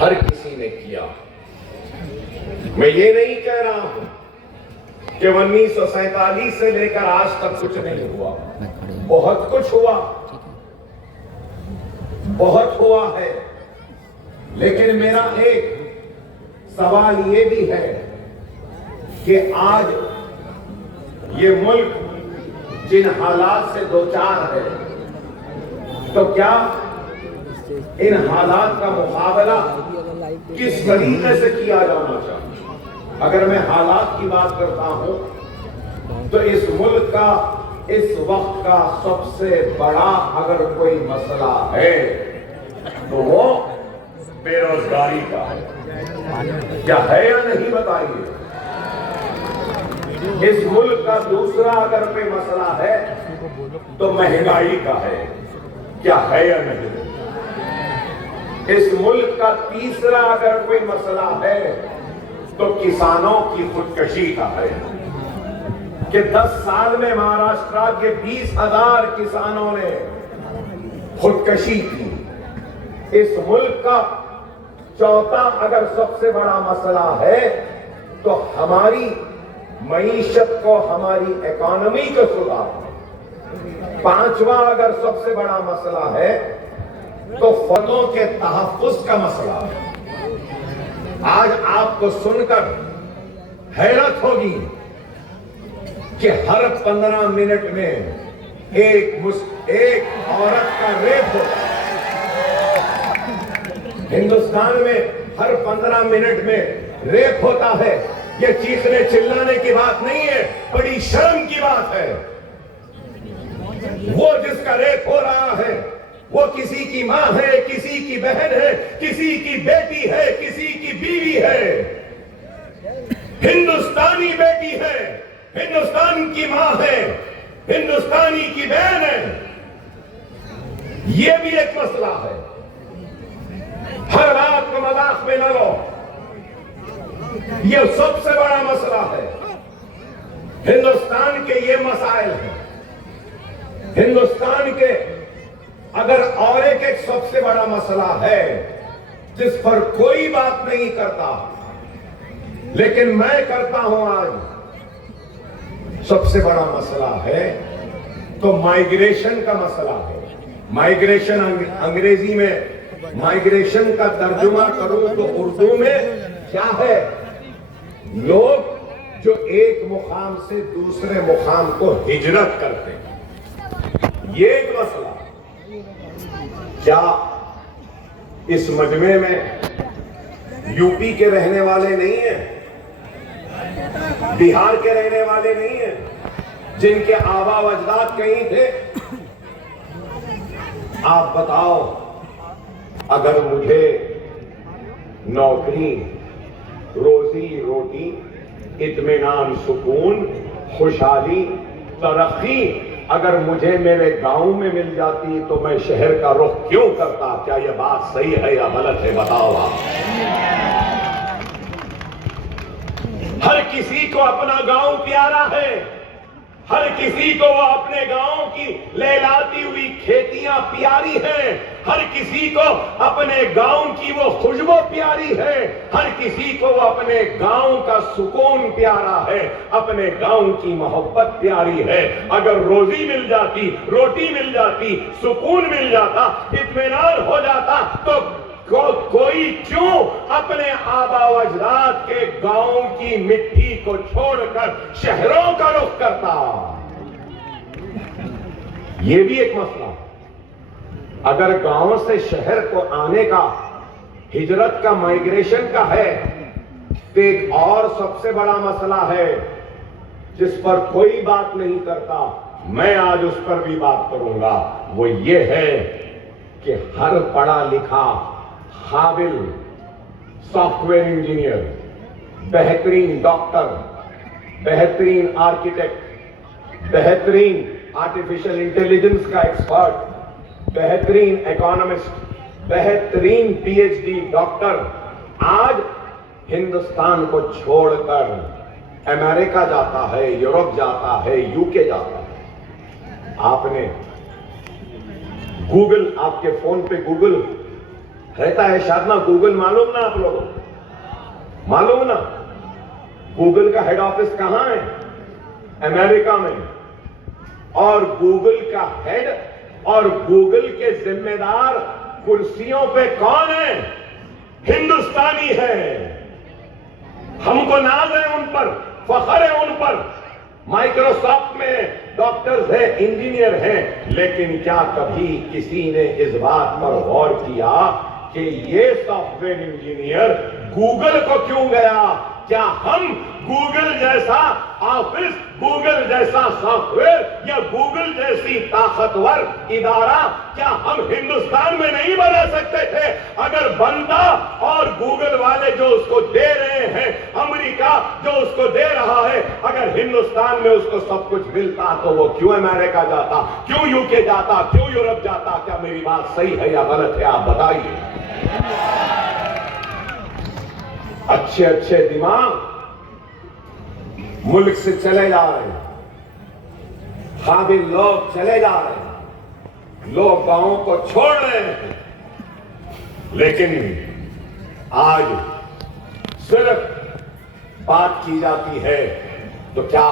हर किसी ने किया। मैं ये नहीं कह रहा हूं कि 1947 से लेकर आज तक कुछ नहीं हुआ, बहुत कुछ हुआ, बहुत हुआ है। लेकिन मेरा एक सवाल ये भी है कि आज ये मुल्क जिन हालात से दो चार है, तो क्या इन हालात का मुकाबला किस तरीके से किया जाना चाहिए? अगर मैं हालात की बात करता हूं तो इस मुल्क का इस वक्त का सबसे बड़ा अगर कोई मसला है तो वो बेरोजगारी का है। क्या है या नहीं बताइए? इस मुल्क का दूसरा अगर कोई मसला है तो महंगाई का है। क्या है या नहीं? इस मुल्क का तीसरा अगर कोई मसला है तो किसानों की खुदकशी का है कि 10 साल में महाराष्ट्र के 20,000 किसानों ने खुदकशी की। इस मुल्क का चौथा अगर सबसे बड़ा मसला है तो हमारी मईशत को, हमारी इकोनॉमी को सुधार। पांचवा अगर सबसे बड़ा मसला है तो फलों के तहफ्फुज का मसला है। आज आपको सुनकर हैरत होगी कि हर 15 मिनट में एक औरत का रेप होता है। हिंदुस्तान में हर 15 मिनट में रेप होता है। यह चीखने चिल्लाने की बात नहीं है, बड़ी शर्म की बात है। वो जिसका रेप हो रहा है वो किसी की मां है, किसी की बहन है, किसी की बेटी है, किसी की बीवी है, हिंदुस्तानी बेटी है, हिंदुस्तान की मां है, हिंदुस्तानी की बहन है। यह भी एक मसला है। हर बात को मजाक में न लो, यह सबसे बड़ा मसला है। हिंदुस्तान के ये मसाइल हैं। हिंदुस्तान के अगर और एक सबसे बड़ा मसला है जिस पर कोई बात नहीं करता, लेकिन मैं करता हूं आज, सबसे बड़ा मसला है तो माइग्रेशन का मसला है। माइग्रेशन अंग्रेजी में माइग्रेशन का तर्जुमा करूं तो उर्दू में क्या है? लोग जो एक मुकाम से दूसरे मुकाम को हिजरत करते हैं, ये एक मसला। क्या इस मजमे में यूपी के रहने वाले नहीं हैं, बिहार के रहने वाले नहीं हैं, जिनके आबा व अजदाद कहीं थे? आप बताओ, अगर मुझे नौकरी, रोजी रोटी, इत्मीनान, सुकून, खुशहाली, तरक्की अगर मुझे मेरे गांव में मिल जाती तो मैं शहर का रुख क्यों करता? क्या यह बात सही है या गलत है? बताओ आप। हर किसी को अपना गांव प्यारा है, हर किसी को वो अपने गांव की लहलाती हुई खेतियां प्यारी हैं, हर किसी को अपने गांव की वो खुशबू प्यारी है, हर किसी को वो अपने गांव का सुकून प्यारा है, अपने गांव की मोहब्बत प्यारी है। अगर रोजी मिल जाती, रोटी मिल जाती, सुकून मिल जाता, इत्मीनान हो जाता तो कोई क्यों अपने आबा व अजदाद के गांव की मिट्टी को छोड़कर शहरों का रुख करता? यह भी एक मसला। अगर गांव से शहर को आने का, हिजरत का, माइग्रेशन का है, तो एक और सबसे बड़ा मसला है जिस पर कोई बात नहीं करता, मैं आज उस पर भी बात करूंगा। वो ये है कि हर पढ़ा लिखा काबिल सॉफ्टवेयर इंजीनियर, बेहतरीन डॉक्टर, बेहतरीन आर्किटेक्ट, बेहतरीन आर्टिफिशियल इंटेलिजेंस का एक्सपर्ट, बेहतरीन इकोनॉमिस्ट, बेहतरीन पीएचडी डॉक्टर आज हिंदुस्तान को छोड़कर अमेरिका जाता है, यूरोप जाता है, यूके जाता है। आपने गूगल, आपके फोन पे गूगल रहता है शायद ना गूगल, मालूम ना आप लोगों को? मालूम ना गूगल का हेड ऑफिस कहां है? अमेरिका में। और गूगल का हेड और गूगल के जिम्मेदार कुर्सियों पे कौन है? हिंदुस्तानी है। हमको नाज है उन पर, फख्र है उन पर। माइक्रोसॉफ्ट में डॉक्टर्स हैं, इंजीनियर हैं, लेकिन क्या कभी किसी ने इस बात पर गौर किया कि ये सॉफ्टवेयर इंजीनियर गूगल को क्यों गया? क्या हम गूगल जैसा ऑफिस, गूगल जैसा सॉफ्टवेयर या गूगल जैसी ताकतवर इदारा क्या हम हिंदुस्तान में नहीं बना सकते थे? अगर बनता और गूगल वाले जो उसको दे रहे हैं, अमेरिका जो उसको दे रहा है, अगर हिंदुस्तान में उसको सब कुछ मिलता तो वो क्यों अमेरिका जाता, क्यों यूके जाता, क्यों यूरोप जाता? क्या मेरी बात सही है या गलत है? आप बताइए। अच्छे अच्छे दिमाग मुल्क से चले जा रहे हैं, काबिल लोग चले जा रहे हैं, लोग गांवों को छोड़ रहे हैं। लेकिन आज सिर्फ बात की जाती है तो क्या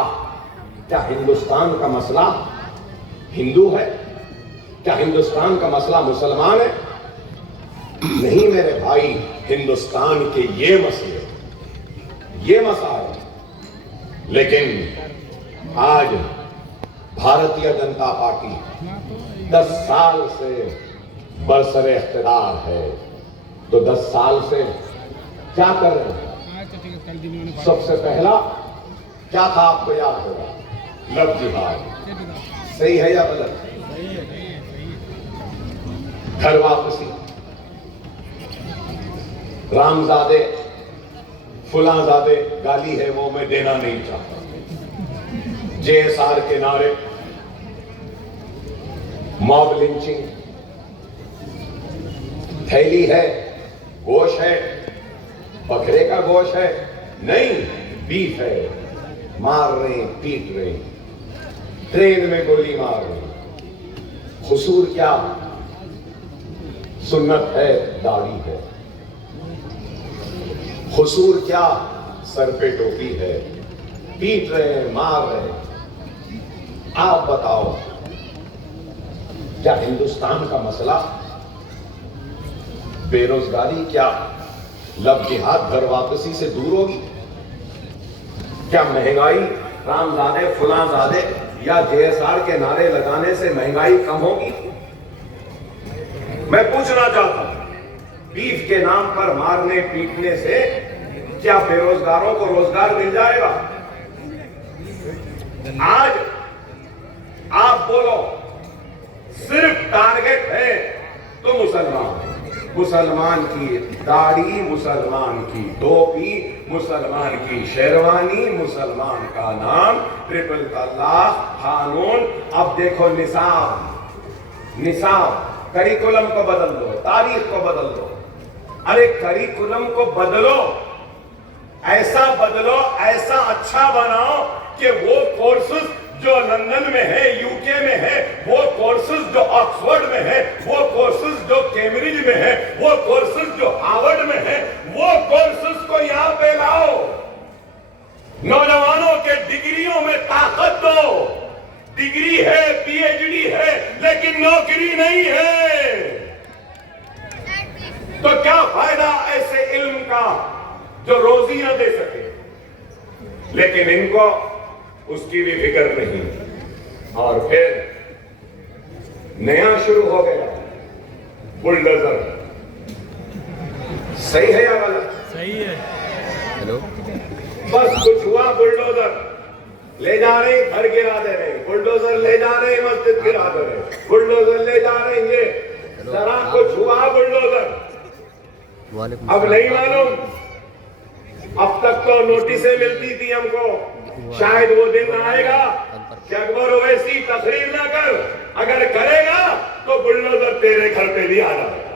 क्या हिंदुस्तान का मसला हिंदू है? क्या हिंदुस्तान का मसला मुसलमान है? नहीं मेरे भाई, हिंदुस्तान के ये मसले, ये मसाले। लेकिन आज भारतीय जनता पार्टी 10 साल से बरसरे इख्तिदार है, तो 10 साल से क्या कर रहे हैं? सबसे पहला क्या था आपको याद होगा? लव जिहाद। सही है या गलत? घर वापसी, रामजादे फुलाजादे गाली है वो मैं देना नहीं चाहता। जेएसआर के नारे, मॉब लिंचिंग, थैली है, गोश है, बकरे का गोश है, नहीं बीफ है, मार रहे पीट रहे, ट्रेन में गोली मार रहे। हुसूर क्या? सुन्नत है, दाढ़ी है। हुसूर क्या? सर पे टोपी है, पीट रहे हैं, मार रहे हैं। आप बताओ, क्या हिंदुस्तान का मसला बेरोजगारी, क्या लव जिहाद, घर वापसी से दूर होगी? क्या महंगाई रामजादे फुलाजादे या जेएसआर के नारे लगाने से महंगाई कम होगी? मैं पूछना चाहता हूं, बीफ के नाम पर मारने पीटने से क्या बेरोजगारों को रोजगार मिल जाएगा? आज आप बोलो, सिर्फ टारगेट है तो मुसलमान की दाढ़ी, मुसलमान की टोपी, मुसलमान की शेरवानी, मुसलमान का नाम, ट्रिपल तलाक, कानून। अब देखो निसाब करिकुलम को बदल दो, तारीख को बदल दो। अरे करिकुलम को बदलो, ऐसा बदलो, ऐसा अच्छा बनाओ कि वो कोर्सेज जो लंदन में है, यूके में है, वो कोर्सेज जो ऑक्सफोर्ड में है, वो कोर्सेज जो कैम्ब्रिज में है, वो कोर्सेज जो हार्वर्ड में है, वो कोर्सेज को यहां पे लाओ। नौजवानों के डिग्रियों में ताकत दो। डिग्री है, पीएचडी है, लेकिन नौकरी नहीं है, तो क्या फायदा ऐसे इल्म का जो रोजी न दे सके? लेकिन इनको उसकी भी फिक्र नहीं। और फिर नया शुरू हो गया, बुलडोजर। सही है या गलत? सही है। हेलो, बस कुछ हुआ, बुलडोजर ले जा रहे, घर गिरा दे रहे, बुलडोजर ले जा रहे, मस्जिद गिरा दे रहे, बुलडोजर ले जा रहे हैं। जरा कुछ हुआ बुलडोजर। अब नहीं मालूम, अब तक तो नोटिसें मिलती थी हमको, शायद वो दिन आएगा कि अकबर ओवैसी तकरीर ना कर, अगर करेगा तो बुलडोजर तेरे घर पे भी आ जाएगा।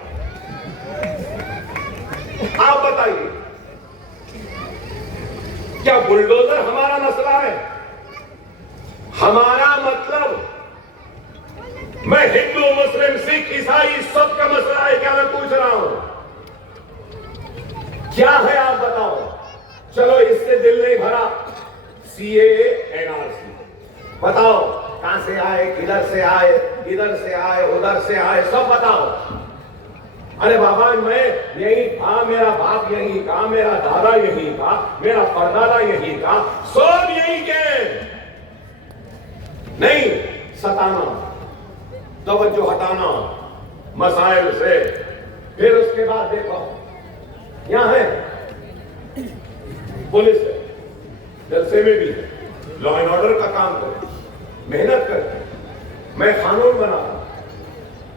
आप बताइए, क्या बुलडोजर हमारा मसला है? हमारा मतलब मैं हिंदू, मुस्लिम, सिख, ईसाई सबका मसला है क्या? मैं पूछ रहा हूं। क्या है आप बताओ। चलो इससे दिल नहीं भरा, सीएए एनआरसी, बताओ कहां से आए, किधर से आए, इधर से आए, उधर से आए, सब बताओ। अरे बाबा मैं यही था, मेरा बाप यही था, मेरा दादा यही था, मेरा परदादा यही था, सब यही के। नहीं, सताना, तवज्जो हटाना मसाइल से। फिर उसके बाद देखो यहां है पुलिस है, जलसे में भी है, लॉ एंड ऑर्डर का काम करे, मेहनत करते। मैं कानून बना रहा,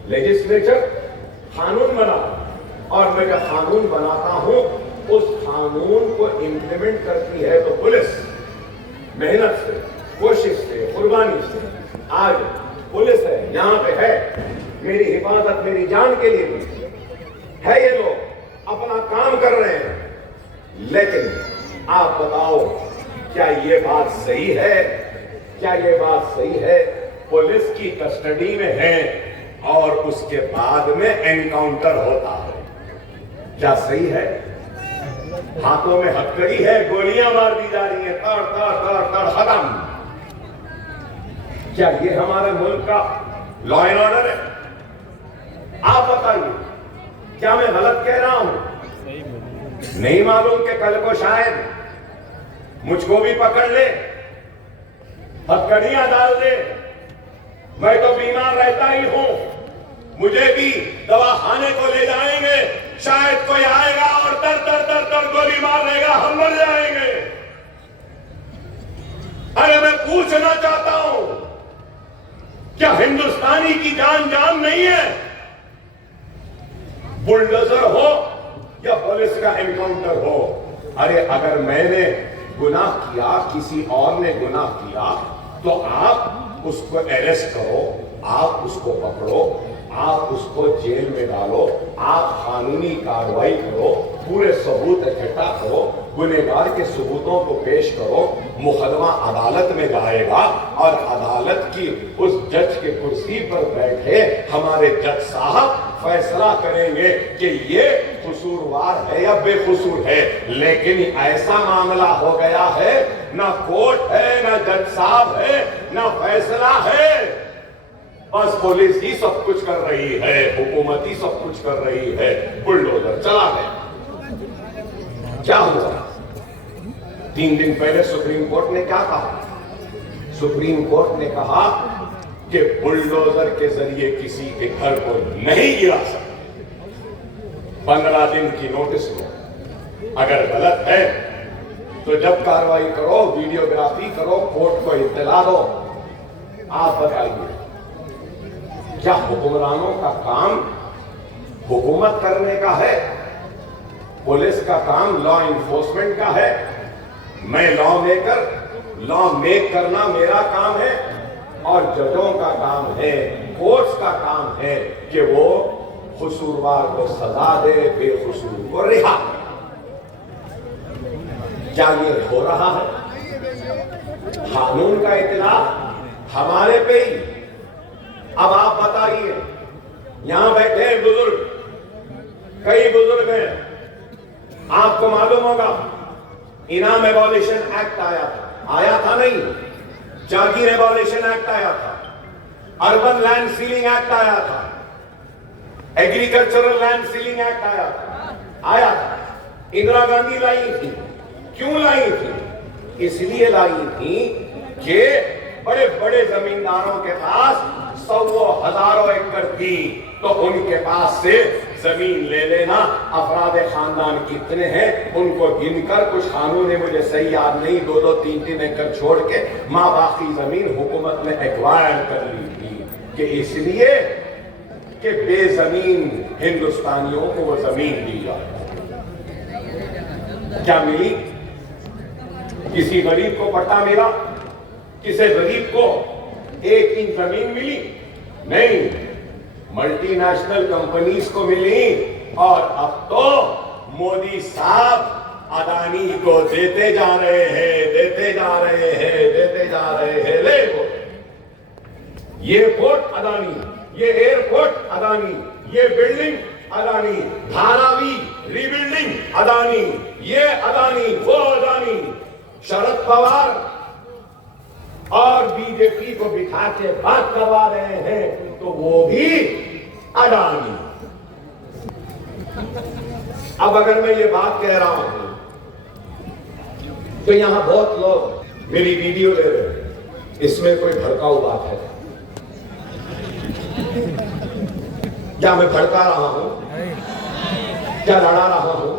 लेजिस्लेचर कानून बना, और मैं जब कानून बनाता हूं उस कानून को इंप्लीमेंट करती है तो पुलिस, मेहनत से, कोशिश से, कुर्बानी से। आज पुलिस है, यहां पे है, मेरी हिफाजत, मेरी जान के लिए भी है। ये लोग अपना काम कर रहे हैं, लेकिन आप बताओ क्या ये बात सही है? क्या ये बात सही है? पुलिस की कस्टडी में है और उसके बाद में एनकाउंटर होता है, क्या सही है? हाथों में हथकड़ी है, गोलियां मार दी जा रही है, तड़ तड़ तड़ तड़ खत्म। क्या ये हमारे मुल्क का लॉ एंड ऑर्डर है? आप बताइए, क्या मैं गलत कह रहा हूं? नहीं मालूम कि कल को शायद मुझको भी पकड़ ले, हथकड़ियां डाल दे। मैं तो बीमार रहता ही हूं, मुझे भी दवा खाने को ले जाएंगे, शायद कोई आएगा और तर तर तर तर गोली मार देगा, हम मर जाएंगे। अरे मैं पूछना चाहता हूं, क्या हिंदुस्तानी की जान जान नहीं है? बुलडोजर हो या पुलिस का एनकाउंटर हो, अरे अगर मैंने गुनाह किया, किसी और ने गुनाह किया, तो आप उसको अरेस्ट करो, आप उसको पकड़ो, आप उसको जेल में डालो, आप कानूनी कार्रवाई करो, पूरे सबूत इकट्ठा करो, गुनहगार के सबूतों को पेश करो, मुकदमा अदालत में जाएगा और अदालत की उस जज के कुर्सी पर बैठे हमारे जज साहब फैसला करेंगे कि ये कसूरवार है या बेकसूर है। लेकिन ऐसा मामला हो गया है, ना कोर्ट है, ना जज साहब है, ना फैसला है, बस पुलिस ही सब कुछ कर रही है, हुकूमत ही सब कुछ कर रही है, बुलडोजर चला गया। क्या हुआ? 3 दिन पहले सुप्रीम कोर्ट ने क्या कहा? सुप्रीम कोर्ट ने कहा कि बुलडोजर के जरिए किसी के घर को नहीं गिरा सकते। 15 दिन की नोटिस लो, अगर गलत है तो जब कार्रवाई करो, वीडियोग्राफी करो, कोर्ट को इत्तला दो। आप बताइए, क्या हुक्मरानों का काम हुकूमत करने का है? पुलिस का काम लॉ इन्फोर्समेंट का है? मैं लॉ मेकर, लॉ मेक करना मेरा काम है, और जजों का काम है, कोर्ट्स का काम है कि वो कसूरवार को सजा दे, बेकसूर को रिहा। क्या ये हो रहा है? कानून का इत्तलाफ हमारे पे ही। अब आप बताइए, यहां बैठे हैं बुजुर्ग, कई बुजुर्ग हैं, आपको मालूम होगा इनाम एबॉलिशन एक्ट आया था नहीं, जागीर एबॉलिशन एक्ट आया था, अर्बन लैंड सीलिंग एक्ट आया था, एग्रीकल्चरल लैंड सीलिंग एक्ट आया था। इंदिरा गांधी लाई थी। क्यों लाई थी? इसलिए लाई थी कि बड़े बड़े जमींदारों के पास 100 हजारों एकड़ थी, तो उनके पास से जमीन ले लेना। अफराद खानदान कितने हैं उनको गिनकर, कुछ कानून है मुझे सही याद नहीं, 2-2, 3-3 एकड़ छोड़ के मां बाकी जमीन हुकूमत ने एक्वायर कर ली थी, कि इसलिए कि बेजमीन हिंदुस्तानियों को वो जमीन दी जाए। क्या मिली? किसी गरीब को पट्टा मिला? किसी गरीब को 1 इंच जमीन मिली? नहीं, मल्टीनेशनल कंपनीज को मिली। और अब तो मोदी साहब अदानी को देते जा रहे हैं, देते जा रहे हैं, देते जा रहे हैं। ले वो ये पोर्ट अदानी, ये एयरपोर्ट अदानी, ये बिल्डिंग अदानी, धारावी रीबिल्डिंग अदानी, ये अदानी, वो अदानी, शरद पवार और बीजेपी को बिठा के बात करवा रहे हैं तो वो भी अडानी। अब अगर मैं ये बात कह रहा हूं तो यहां बहुत लोग मेरी वीडियो ले रहे हैं, इसमें कोई भड़काऊ बात है क्या? मैं भड़का रहा हूं क्या? लड़ा रहा हूं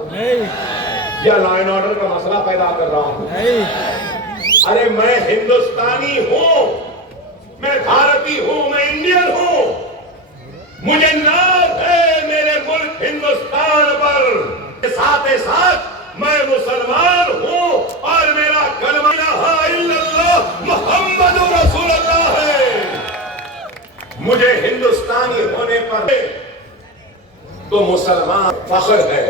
या लॉ एंड ऑर्डर का मसला पैदा कर रहा हूं? अरे मैं हिंदुस्तानी हूं, मैं भारतीय हूं, मैं इंडियन हूं, मुझे नाज है मेरे मुल्क हिंदुस्तान पर। साथ ही साथ मैं मुसलमान हूं और मेरा कलमा ला इल्लल्लाह मुहम्मदुर रसूलुल्लाह है। मुझे हिंदुस्तानी होने पर तो मुसलमान फख्र है,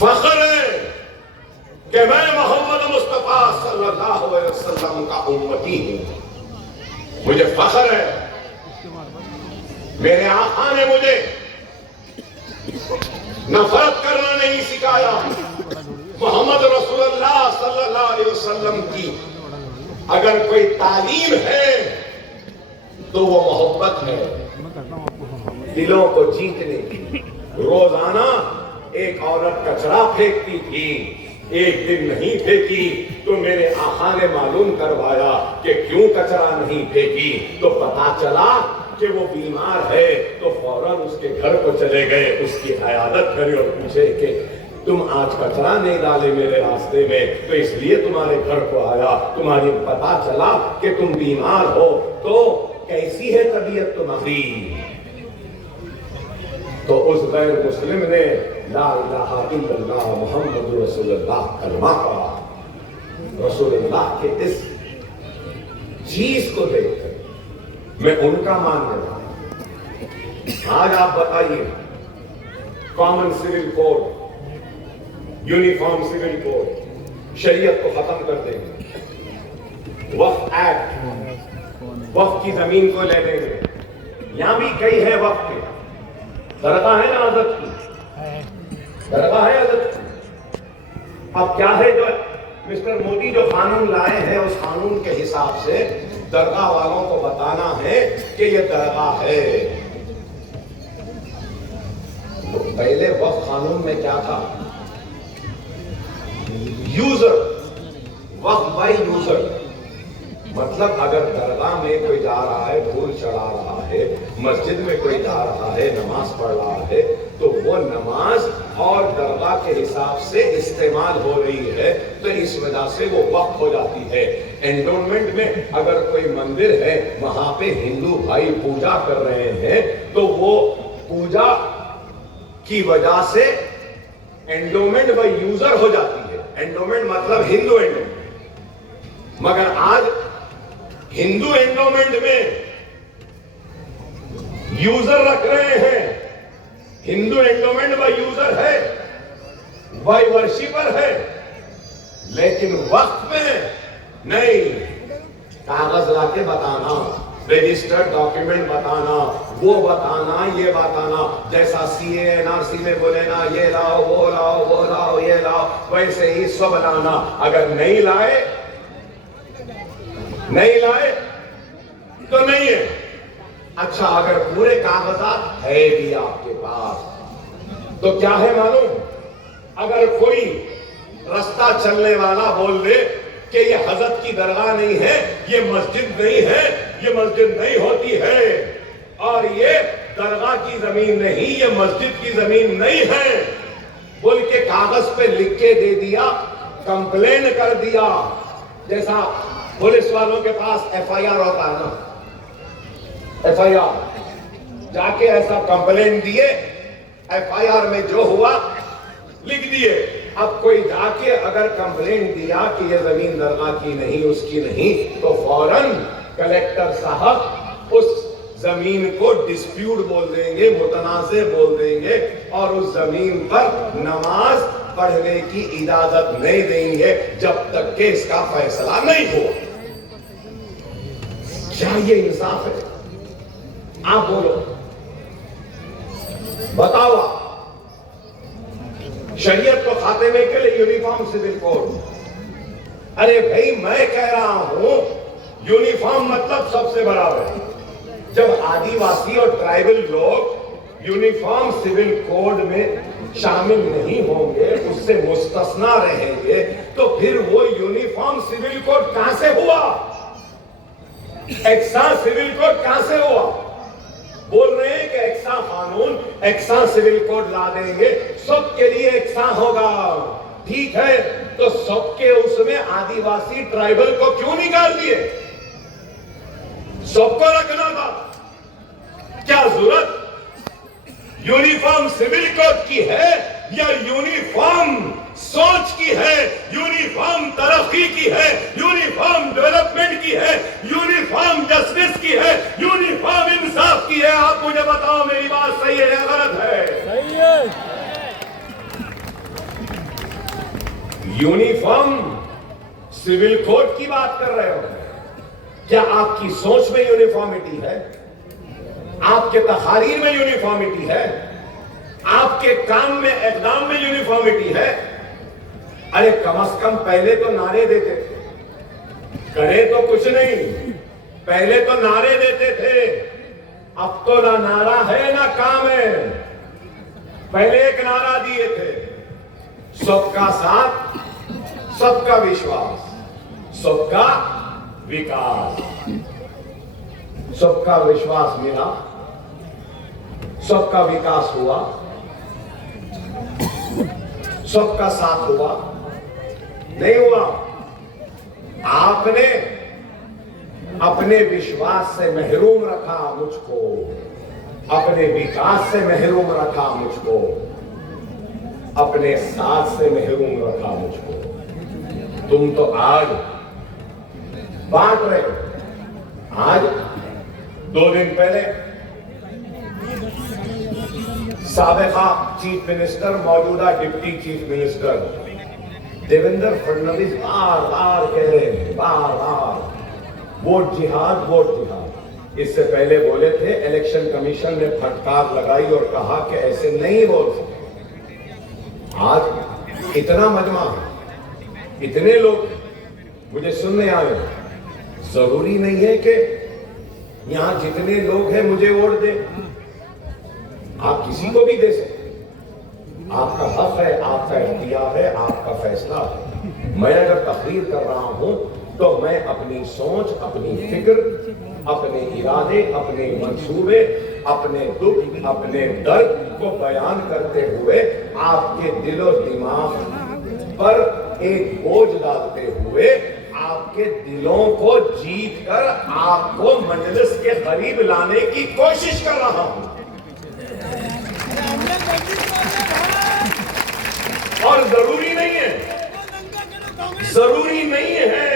फख्र है कि मैं मोहम्मद मुस्तफा सल्लल्लाहु अलैहि वसल्लम का उम्मती हूं। मुझे फख्र है, मेरे आका ने मुझे नफरत करना नहीं सिखाया। मोहम्मद रसूलुल्लाह सल्लल्लाहु अलैहि वसल्लम की अगर कोई तालीम है तो वो मोहब्बत है, दिलों को जीतने की। रोजाना एक औरत कचरा फेंकती थी, एक दिन नहीं फेंकी तो मेरे आका ने मालूम करवाया कि क्यों कचरा नहीं फेंकी, तो पता चला कि वो बीमार है। तो फौरन उसके घर को चले गए, उसकी इयादत करी और पूछे कि तुम आज कचरा नहीं डाले मेरे रास्ते में, तो इसलिए तुम्हारे घर को आया, तुम्हारी पता चला कि तुम बीमार हो, तो कैसी है तबीयत तुम्हारी? तो उस गैर मुस्लिम ने ला इलाहा इल्लल्लाह मुहम्मदुर रसूलुल्लाह कलमा पढ़ा। रसूलुल्लाह के इस चीज को देखकर मैं उनका मानने वाला। आज आप बताइए, common civil code, uniform civil code, शरीयत को खत्म कर देंगे, वक्फ एक्ट, वक्फ की जमीन को ले लेंगे। यहां भी कई है वक्फ के, दरगाह है ना आज़द की, दरगाह है आज़द की। अब क्या है जो मिस्टर मोदी जो कानून लाए हैं, उस कानून के हिसाब से दरगाह वालों को बताना है कि ये दरगाह है। तो पहले वक्फ कानून में क्या था? यूजर, वक्फ बाय यूजर, मतलब अगर दरगाह में कोई जा रहा है, फूल चढ़ा रहा है, मस्जिद में कोई जा रहा है, नमाज पढ़ रहा है, तो वो नमाज और दरगाह के हिसाब से इस्तेमाल हो रही है, तो इस वजह से वो वक्फ हो जाती है। एंडोमेंट में अगर कोई मंदिर है, वहां पे हिंदू भाई पूजा कर रहे हैं, तो वो पूजा की वजह से एंडोमेंट व यूजर हो जाती है। एंडोमेंट मतलब हिंदू एंडोमेंट। मगर आज हिंदू एंडोमेंट में यूजर रख रहे हैं, हिंदू एंडोमेंट व यूजर है, वाई वर्शिपर है, लेकिन वक्त में नहीं। कागज लाके बताना, रजिस्टर्ड डॉक्यूमेंट बताना, वो बताना, ये बताना, जैसा सीए एनआरसी में बोले ना, ये लाओ, वो लाओ, वो लाओ, ये लाओ, वैसे ही सब लाना। अगर नहीं लाए तो नहीं है। अच्छा, अगर पूरे कागजात है भी आपके पास तो क्या है मालूम? अगर कोई रास्ता चलने वाला बोल दे कि ये हजरत की दरगाह नहीं है, ये मस्जिद नहीं है, ये मस्जिद नहीं होती है, और ये दरगाह की जमीन नहीं, ये मस्जिद की जमीन नहीं है, बोल के कागज पे लिख के दे दिया, कंप्लेन कर दिया। जैसा पुलिस वालों के पास एफआईआर होता है ना, एफआईआर जाके ऐसा कंप्लेन दिए, एफआईआर में जो हुआ लिख दिए। अब कोई जाके अगर कंप्लेन दिया कि ये जमीन दरगाह की नहीं, उसकी नहीं, तो फौरन कलेक्टर साहब उस जमीन को डिस्प्यूट बोल देंगे, मुतनाज़े बोल देंगे, और उस जमीन पर नमाज पढ़ने की इजाजत नहीं देंगे जब तक कि इसका फैसला नहीं हो। क्या ये इंसाफ है? आप बोलो, बताओ। शरीयत को खात्मे के लिए यूनिफॉर्म सिविल कोड। अरे भाई मैं कह रहा हूं यूनिफॉर्म मतलब सबसे बराबर। जब आदिवासी और ट्राइबल लोग यूनिफॉर्म सिविल कोड में शामिल नहीं होंगे, उससे मुस्तस्ना रहेंगे, तो फिर वो यूनिफॉर्म सिविल कोड कहां से हुआ? एक्सा सिविल कोड कहां से हुआ? बोल रहे हैं कि एक्सा कानून, एक्सा सिविल कोड ला देंगे, सबके लिए एक्सा होगा। ठीक है, तो सबके उसमें आदिवासी ट्राइबल को क्यों निकाल दिए? सबको रखना था। क्या जरूरत यूनिफॉर्म सिविल कोड की है या यूनिफॉर्म सोच की है, यूनिफॉर्म तरक्की की है, यूनिफॉर्म डेवलपमेंट की है, यूनिफॉर्म जस्टिस की है, यूनिफॉर्म इंसाफ की है? आप मुझे बताओ मेरी बात सही है या गलत है? सही है। यूनिफॉर्म सिविल कोड की बात कर रहे हो? क्या आपकी सोच में यूनिफॉर्मिटी है? आपके तहरीर में यूनिफॉर्मिटी है? आपके काम में, इक़दाम में यूनिफॉर्मिटी है? अरे कम से कम पहले तो नारे देते थे, करे तो कुछ नहीं, पहले तो नारे देते थे। अब तो ना नारा है ना काम है। पहले एक नारा दिए थे, सबका साथ, सबका विश्वास, सबका विकास। सबका विश्वास मिला, सबका विकास हुआ, सबका साथ हुआ? नहीं हुआ। आपने अपने विश्वास से महरूम रखा मुझको, अपने विकास से महरूम रखा मुझको, अपने साथ से महरूम रखा मुझको। तुम तो आज बांट रहे हो। आज 2 दिन पहले साबिका चीफ मिनिस्टर, मौजूदा deputy chief minister Devendra Fadnavis बार बार कह रहे हैं, बार बार वोट जिहाद, वोट जिहाद। इससे पहले बोले थे, इलेक्शन कमीशन ने फटकार लगाई और कहा कि ऐसे नहीं बोल सकते। आज इतना मजमा है, इतने लोग मुझे सुनने आए। जरूरी नहीं है कि यहां जितने लोग हैं मुझे वोट दे, आप किसी को भी दे सकते। आपका हक है, आपका इख्तियार है, आपका फैसला है। मैं अगर तकरीर कर रहा हूं तो मैं अपनी सोच, अपनी फिक्र, अपने इरादे, अपने मंसूबे, अपने दुख, अपने दर्द को बयान करते हुए आपके दिलो दिमाग पर एक बोझ डालते हुए आपके दिलों को जीत कर आपको मजलिस के करीब लाने की कोशिश कर रहा हूं। और जरूरी नहीं है, जरूरी नहीं है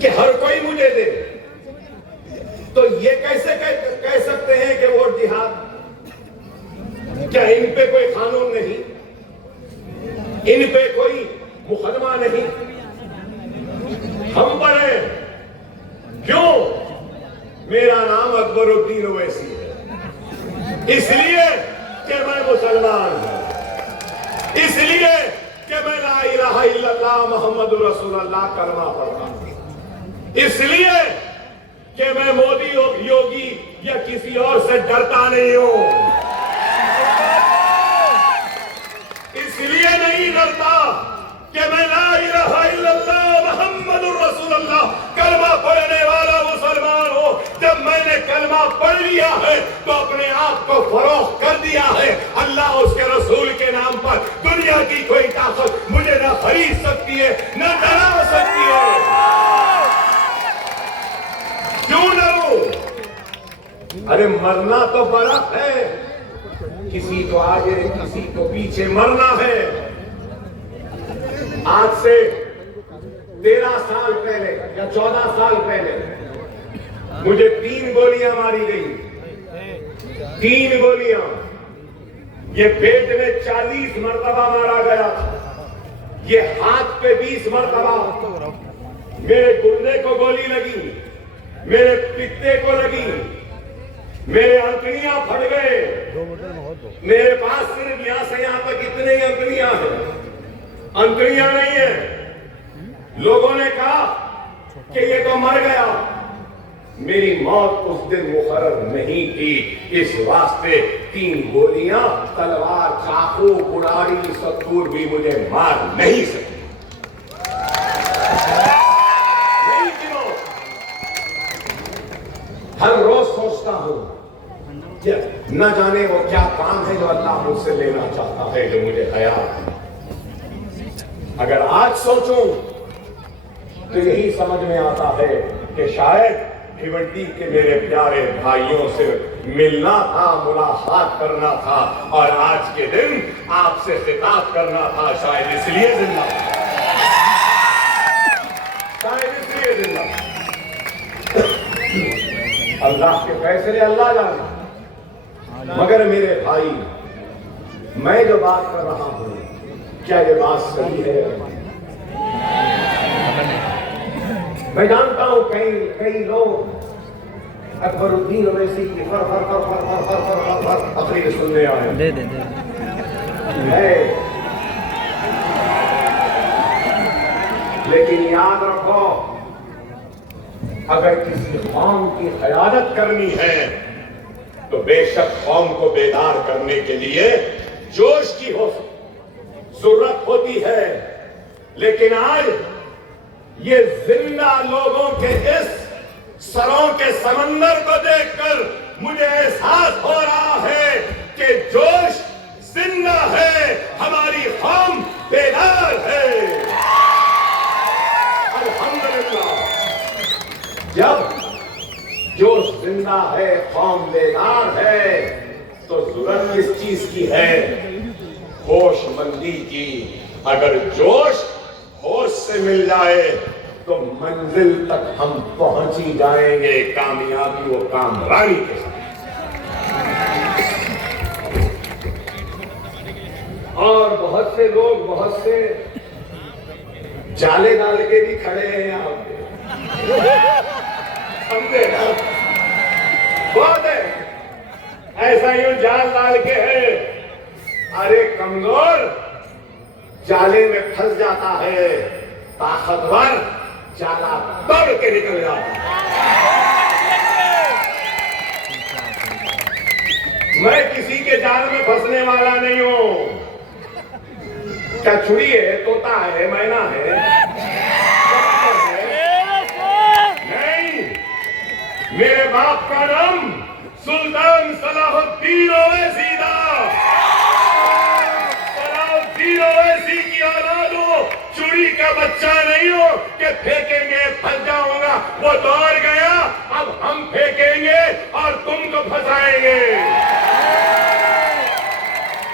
कि हर कोई मुझे दे। तो ये कैसे कह सकते हैं कि वोट जिहाद? क्या इन पे कोई कानून नहीं, इन पे कोई मुकदमा नहीं? हम बड़े क्यों? मेरा नाम अकबरुद्दीन ओवैसी है, इसलिए कि मैं मुसलमान हूं, इसलिए कि मैं ला इलाहा इल्लल्लाह मुहम्मदुर रसूलुल्लाह कलमा पढ़ता हूं, इसलिए कि मैं मोदी योगी या किसी और से डरता नहीं हूं, इसलिए नहीं डरता कि मैं ला इलाहा इल्लल्लाह मुहम्मदुर रसूलुल्लाह कलमा पढ़ने वाला मुसलमान हूं। जब मैंने कलमा पढ़ लिया है तो अपने आप को फरोख्त कर दिया है अल्लाह उसके रसूल के नाम पर। दुनिया की कोई ताकत मुझे न खरीद सकती है, न डरा सकती है। क्यों डरूं? अरे मरना तो बड़ा है, किसी को आगे किसी को पीछे मरना है। आज से 13 साल पहले या 14 साल पहले मुझे 3 गोलियां मारी गई, 3 गोलियां। ये पेट में 40 मरतबा मारा गया, ये हाथ पे 20 मरतबा, मेरे गुर्दे को गोली लगी, मेरे पित्ते को लगी, मेरे अंकड़ियां फट गए। मेरे पास सिर्फ यहां से यहां तक अंत नहीं, अंतड़ियां हैं, अंतड़ियां नहीं है। लोगों ने कहा कि ये तो मर गया। मेरी मौत उस दिन मुकर्रर नहीं थी, इस वास्ते 3 गोलियां, तलवार, चाकू, कुड़ाड़ी, सत्तूर भी मुझे मार नहीं सकी। नहीं गिनो। हर रोज सोचता हूं न जाने वो क्या काम है जो अल्लाह मुझसे लेना चाहता है, जो मुझे हयात है। अगर आज सोचूं तो यही समझ में आता है कि शायद भिवंडी के मेरे प्यारे भाइयों से मिलना था, मुलाकात करना था, और आज के दिन आपसे खिताब करना था। शायद इसलिए जिंदा, शायद इसलिए जिंदा। अल्लाह के फैसले अल्लाह जाने। मगर मेरे भाई, मैं जो बात कर रहा हूं, क्या ये बात सही है? मैं जानता हूं कई लोग अकबरुद्दीन अवैसी की तकरीर सुनने आए हैं, लेकिन याद रखो, अगर किसी कौम की क़यादत करनी है तो बेशक कौम को बेदार करने के लिए जोश की जरूरत होती है। लेकिन आज ये जिंदा लोगों के इस सरों के समंदर को देखकर मुझे एहसास हो रहा है कि जोश जिंदा है, हमारी कौम बेदार है। अल्हम्दुलिल्लाह, जब जोश जिंदा है, कौम बेदार है, तो जरूरत किस चीज की है? होशमंदी की। अगर जोश होश से मिल जाए तो मंजिल तक हम पहुंच ही जाएंगे, कामयाबी वो कामरानी के साथ। और बहुत से लोग बहुत से जाले डाल के भी खड़े हैं यहाँ पे, समझे ना? बहुत है ऐसा यूं जाल डाल के है, अरे कमजोर जाले में फंस जाता है, ताकतवर जाला तोड़ के निकल जाता है। मैं किसी के जाल में फंसने वाला नहीं हूं। क्या छुरी है, तोता है, मैना है? नहीं, मेरे बाप का नाम सुल्तान सलाहुद्दीन ओवैसी था। सलाहुद्दीन ओवैसी की औलाद हो, चूड़ी का बच्चा नहीं हो कि फेंकेंगे फंस जाऊंगा। वो दौड़ गया, अब हम फेंकेंगे और तुमको फंसाएंगे।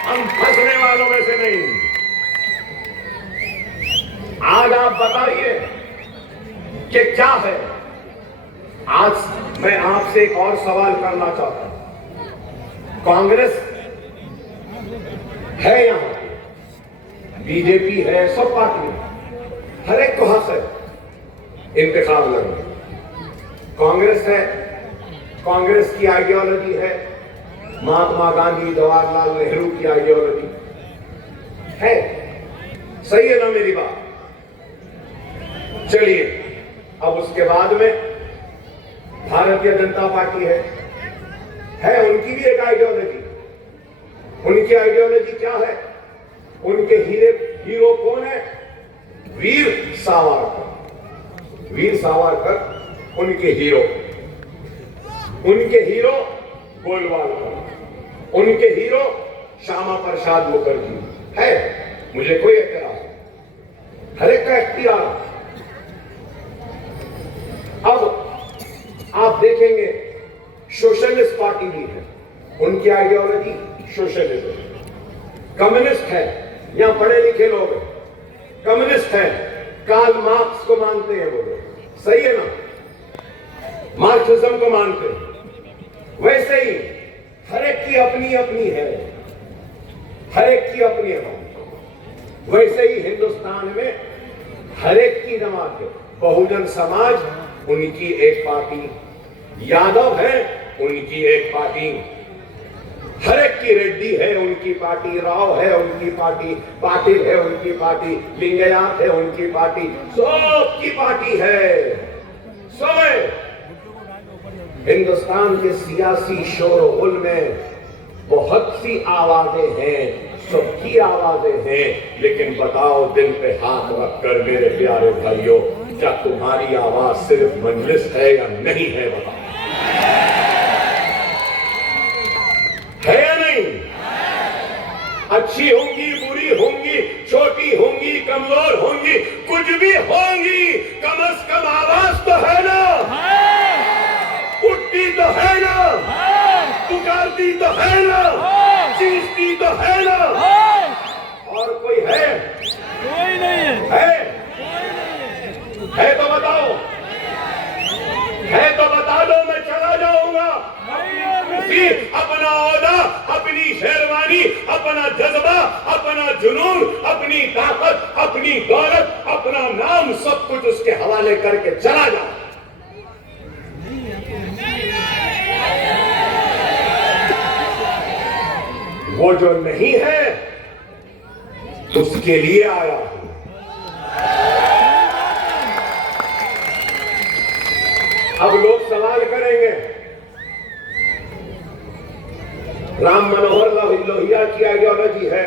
हम फंसने वालों में से नहीं। आज आप बताइए कि क्या है? आज मैं आपसे एक और सवाल करना चाहता हूं। कांग्रेस है यहां, बीजेपी है, सब पार्टी, हर एक को हक है इंतखाब लड़ने। कांग्रेस है, कांग्रेस की आइडियोलॉजी है महात्मा गांधी, जवाहरलाल नेहरू की आइडियोलॉजी है। सही है ना मेरी बात? चलिए, अब उसके बाद में भारतीय जनता पार्टी है, उनकी भी एक आइडियोलॉजी। उनकी आइडियोलॉजी क्या है? उनके हीरो कौन है? वीर सावरकर। वीर सावरकर उनके हीरो। उनके हीरो गोलवालकर, उनके हीरो श्यामा प्रसाद मुखर्जी है। मुझे कोई एतराज नहीं, हर एक का इख्तियार। अब आप देखेंगे सोशलिस्ट पार्टी भी है, उनकी आइडियोलॉजी सोशलिज्म। कम्युनिस्ट है, यहां पढ़े लिखे लोग हैं, कम्युनिस्ट है, कार्ल मार्क्स को मानते हैं वो लोग, सही है ना? मार्क्सिज्म को मानते हैं। वैसे ही हर एक की अपनी अपनी है, हर एक की अपनी अपनी। वैसे ही हिंदुस्तान में हर एक की जमात है। बहुजन समाज उनकी एक पार्टी, यादव है उनकी एक पार्टी, हर एक की रेड्डी है उनकी पार्टी, राव है उनकी पार्टी, पाटिल है उनकी पार्टी, लिंगायत है उनकी पार्टी, सबकी पार्टी है। सब हिंदुस्तान के सियासी शोरगुल में बहुत सी आवाजें हैं, सबकी आवाजें हैं, लेकिन बताओ दिल पे हाथ रखकर मेरे प्यारे भाइयों, क्या तुम्हारी आवाज सिर्फ मजलिस है या नहीं है? बताओ, है या नहीं? अच्छी होंगी, बुरी होंगी, छोटी होंगी, कमजोर होंगी, कुछ भी होंगी, कम से कम आवाज तो है ना, उठती तो है ना, पुकारती तो है ना, चीखती तो है ना। और कोई है? कोई नहीं है। है तो बताओ, है तो बता दो, मैं चला जाऊंगा। अपना ओहदा, अपनी शेरवानी, अपना जज्बा, अपना जुनून, अपनी ताकत, अपनी दौलत, अपना नाम, सब कुछ उसके हवाले करके चला जाओ। वो जो नहीं है उसके लिए आया हूं। अब लोग सवाल करेंगे, राम मनोहर लोहिया की आइडियोलॉजी है,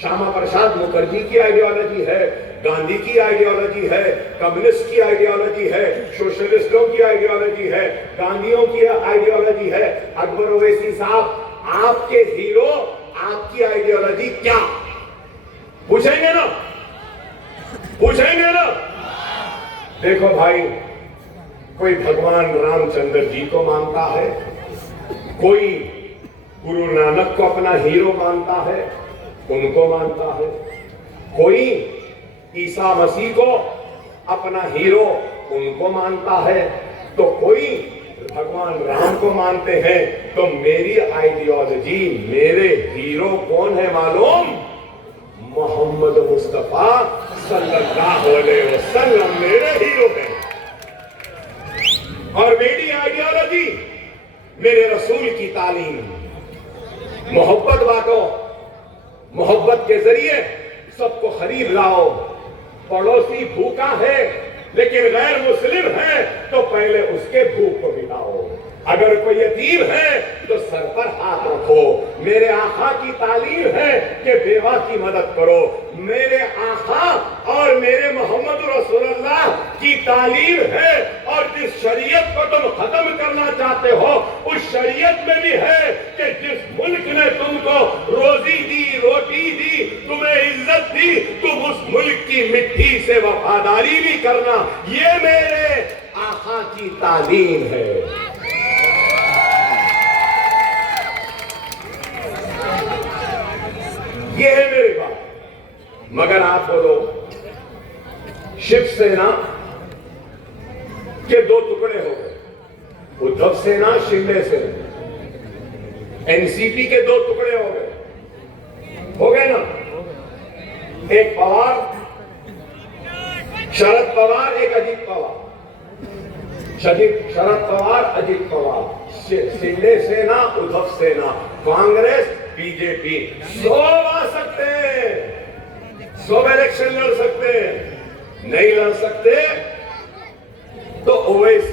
श्यामा प्रसाद मुखर्जी की आइडियोलॉजी है, गांधी की आइडियोलॉजी है, कम्युनिस्ट की आइडियोलॉजी है, सोशलिस्टों की आइडियोलॉजी है, गांधीयों की आइडियोलॉजी है। अकबर ओवैसी साहब, आपके हीरो, आपकी आइडियोलॉजी क्या? पूछेंगे ना, पूछेंगे ना। देखो भाई, कोई भगवान रामचंद्र जी को मानता है, कोई गुरु नानक को अपना हीरो मानता है, उनको मानता है, कोई ईसा मसीह को अपना हीरो, उनको मानता है, तो कोई भगवान राम को मानते हैं। तो मेरी आइडियोलॉजी, मेरे हीरो कौन है मालूम? मोहम्मद मुस्तफा सल्लल्लाहु अलैहि वसल्लम मेरे हीरो हैं। और मेरी आइडियोलॉजी, मेरे रसूल की तालीम, मोहब्बत बांटो, मोहब्बत के जरिए सबको करीब लाओ। पड़ोसी भूखा है लेकिन गैर मुस्लिम है तो पहले उसके भूख को मिटाओ। अगर कोई यतीम है तो सर पर हाथ रखो। मेरे आका की तालीम है कि बेवा की मदद करो। मेरे आका और मेरे मोहम्मद रसूलुल्लाह की तालीम है, और जिस शरीयत को तुम खत्म करना चाहते हो उस शरीयत में भी है कि जिस मुल्क ने तुमको रोजी दी, रोटी दी, तुम्हें इज्जत दी, तुम उस मुल्क की मिट्टी से वफादारी भी करना। ये मेरे आका की तालीम है। ये है मेरी बात। मगर आप बोलो, शिवसेना के दो टुकड़े हो गए, उद्धव सेना, शिंदे सेना। एनसीपी के दो टुकड़े हो गए ना? एक पवार, शरद पवार, एक अजित पवार। शरद पवार, अजित पवार, शिंदे सेना, उद्धव सेना, कांग्रेस, बीजेपी। सब आ सकते हैं, सब इलेक्शन लड़ सकते हैं। नहीं लड़ सकते तो ओवैसी